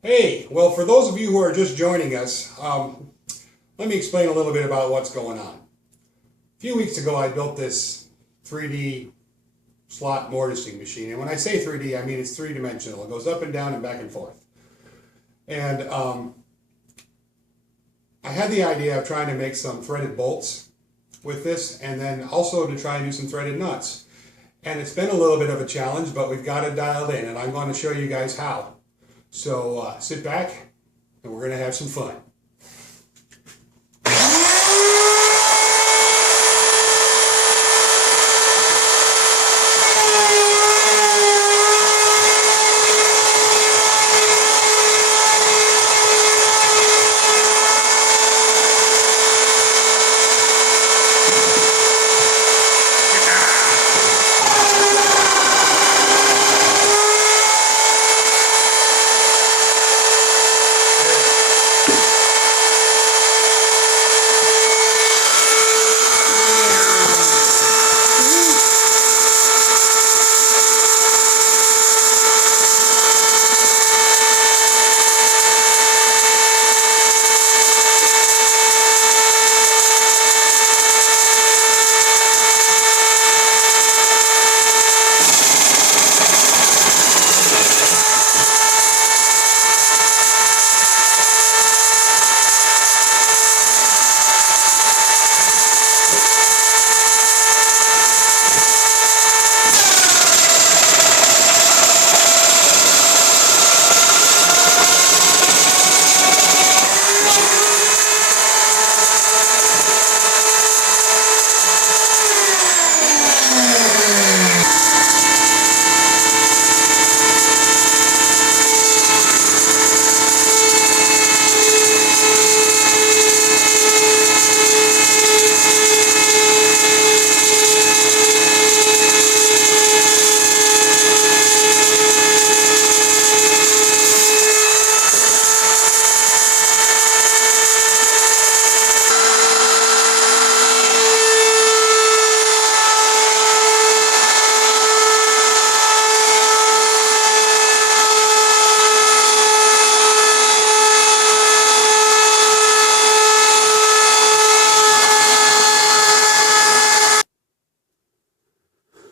Hey, well, for those of you who are just joining us, let me explain a little bit about what's going on. A few weeks ago, I built this 3D slot mortising machine. And when I say 3D, I mean it's three-dimensional. It goes up and down and back and forth. And I had the idea of trying to make some threaded bolts with this, and then also to try and do some threaded nuts. And it's been a little bit of a challenge, but we've got it dialed in, and I'm going to show you guys how. So sit back, and we're going to have some fun.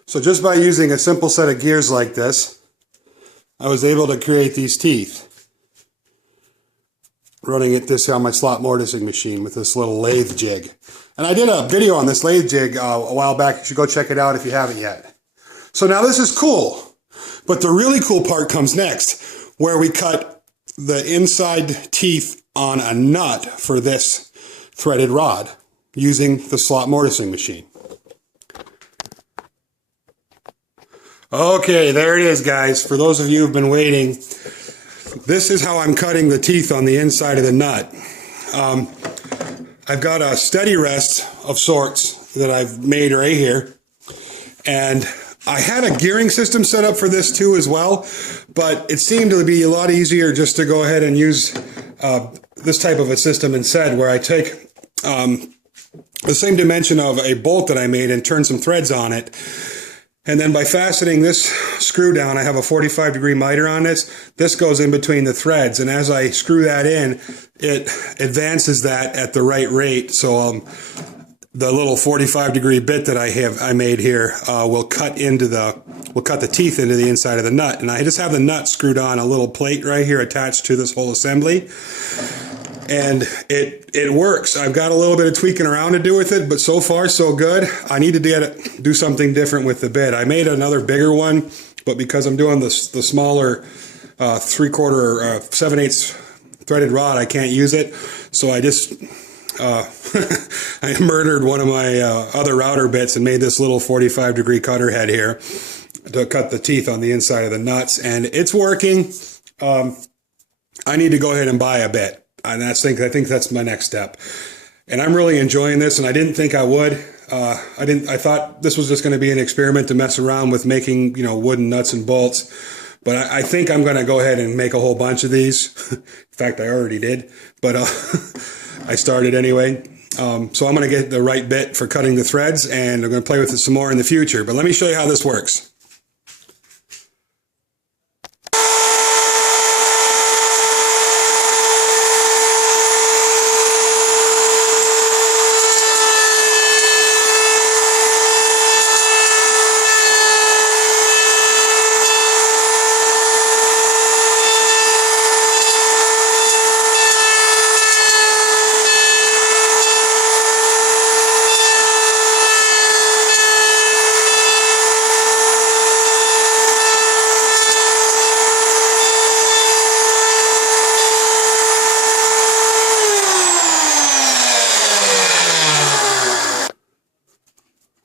So just by using a simple set of gears like this, I was able to create these teeth, running it this on my slot mortising machine with this little lathe jig. And I did a video on this lathe jig a while back. You should go check it out if you haven't yet. So now this is cool, but the really cool part comes next, where we cut the inside teeth on a nut for this threaded rod using the slot mortising machine. Okay, there it is, guys. For those of you who've been waiting, this is how I'm cutting the teeth on the inside of the nut. I've got a steady rest of sorts that I've made right here. And I had a gearing system set up for this too as well, but it seemed to be a lot easier just to go ahead and use this type of a system instead, where I take the same dimension of a bolt that I made and turn some threads on it. And then by fastening this screw down, I have a 45-degree miter on this. This goes in between the threads, and as I screw that in, it advances that at the right rate. So the little 45-degree bit that I made here will cut the teeth into the inside of the nut. And I just have the nut screwed on a little plate right here attached to this whole assembly. And it works. I've got a little bit of tweaking around to do with it, but so far so good. I need to do something different with the bit. I made another bigger one, but because I'm doing the smaller 3/4 or 7/8 threaded rod, I can't use it. So I just I murdered one of my other router bits and made this little 45-degree cutter head here to cut the teeth on the inside of the nuts, and it's working. I need to go ahead and buy a bit. And I think that's my next step. And I'm really enjoying this, and I didn't think I would. I thought this was just going to be an experiment to mess around with making, wooden nuts and bolts. But I think I'm going to go ahead and make a whole bunch of these. In fact, I already did, but I started anyway. So I'm going to get the right bit for cutting the threads, and I'm going to play with it some more in the future. But let me show you how this works.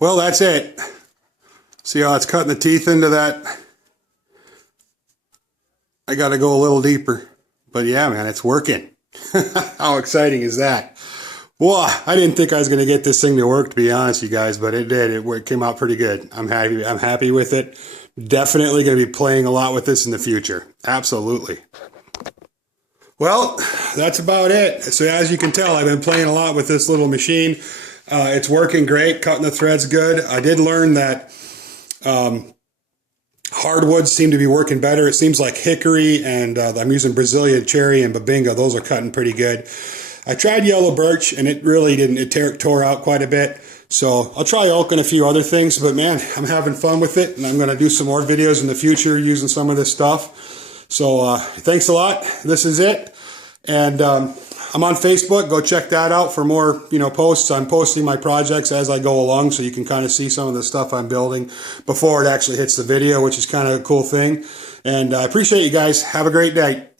Well, that's it. See how it's cutting the teeth into that? I got to go a little deeper. But yeah, man, it's working. How exciting is that? Well, I didn't think I was going to get this thing to work, to be honest, you guys, but it did. It came out pretty good. I'm happy with it. Definitely going to be playing a lot with this in the future. Absolutely. Well, that's about it. So as you can tell, I've been playing a lot with this little machine. It's working great. Cutting the threads good. I did learn that hardwoods seem to be working better. It seems like hickory, and I'm using Brazilian cherry and babinga. Those are cutting pretty good. I tried yellow birch, and it really didn't. It tore out quite a bit. So I'll try oak and a few other things. But man, I'm having fun with it, and I'm going to do some more videos in the future using some of this stuff. So thanks a lot. This is it. And I'm on Facebook. Go check that out for more, posts. I'm posting my projects as I go along, so you can kind of see some of the stuff I'm building before it actually hits the video, which is kind of a cool thing. And I appreciate you guys. Have a great day.